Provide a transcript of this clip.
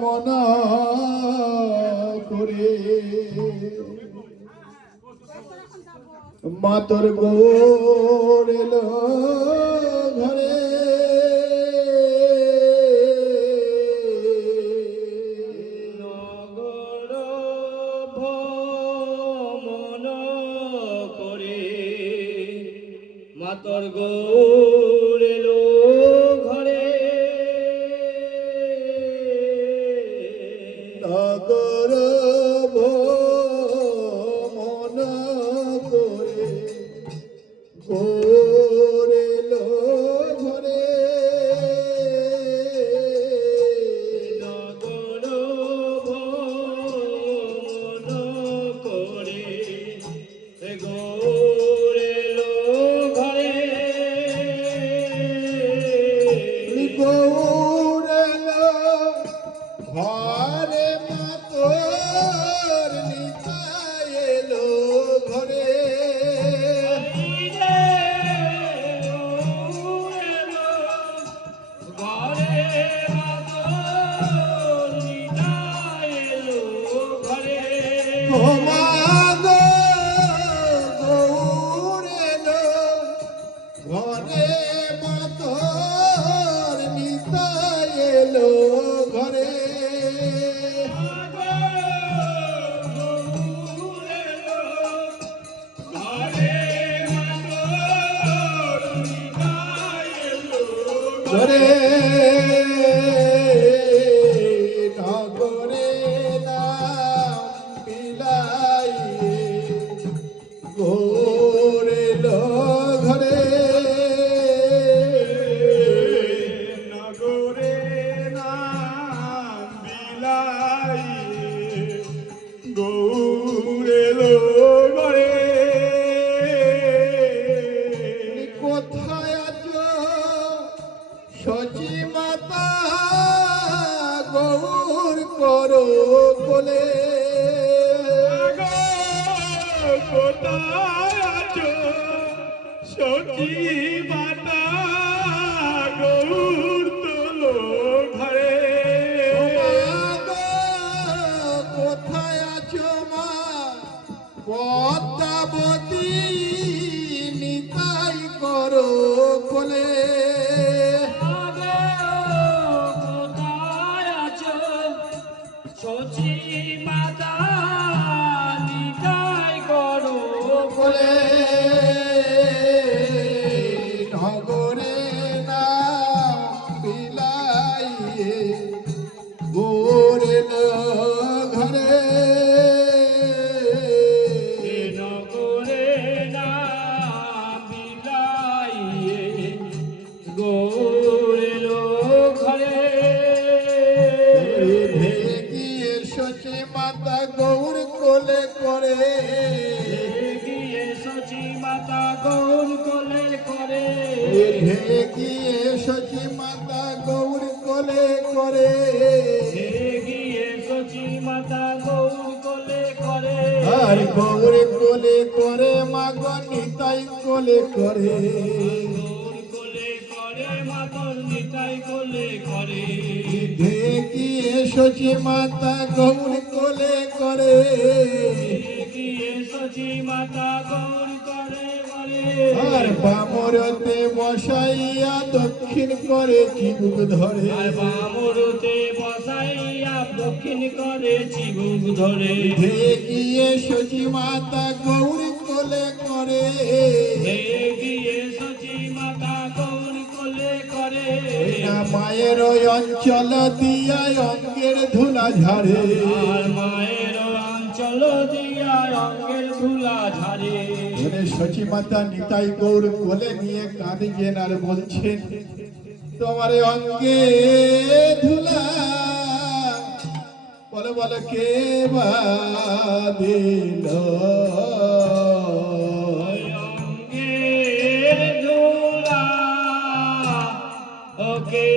মনা করে মাতর গৌর এলো ঘরে নগর ভ্রমণ করে মাতর গৌর এলো ঘরে নগর ভ্রমণ করে গৌর এলো ঘরে নগর ভ্রমণ করে গৌর এলো ঘরে গৌর এলো ঘরে মাতর নিতাই এলো ঘরে ঘুমাগো গৌর এলো ঘরে মাতর নিতাই এলো ঘরে ঘরে নগরে নাম বিলাই গৌর এলো ঘরে নগরে নাম বিলাই গৌর এলো ঘরে কোথায় আছো সচি মাতা গৌর করো কোলে কোথায় আছো সখী মাতা গৌর তোলো ঘরে কোথায় আছো মা পদ্মাবতী নিতাই করো কোলে সচি মাতা নিতাই করো কোলে নগরে নাম বিলাই গৌর এলো ঘরে নগরে না বিলাইয়ে গৌর এলো ঘরে গিয়ে সচি মাতা গৌর কোলে করে গিয়ে সচি মাতা গৌর কোলে করে গিয়ে সচি মাতা গৌর কোলে করে গিয়ে সচি মাতা গৌর কোলে করে আর গৌর কোলে করে মাগ নিতাই কোলে করে গৌর কোলে করে মাতর নিতাই কোলে করে গিয়ে সচি মাতা গৌর কোলে করে গিয়ে সচি মাতা গৌর করে করে আর বামরতে বসাইয়া দক্ষিণ করে চিবুক ধরে আর বামরতে বসাইয়া দক্ষিণ করে চিবুক ধরে গিয়ে সচি মাতা গৌর কোলে করে গিয়ে সচি মাতা গৌর কোলে করে মায়ের ওই অঞ্চল দিয়া অঙ্গের ধুলা ঝাড়ে আর মায়ের অঞ্চল দিয়া অঙ্গের ধুলা ঝাড়ে সচি মাতা নিতাই গৌর কোলে নিয়ে কাঁদছেন আর বলছেন তোমার অঙ্গে ধুলা বলে বলে কে বা দিল অঙ্গের ধুলা ওকে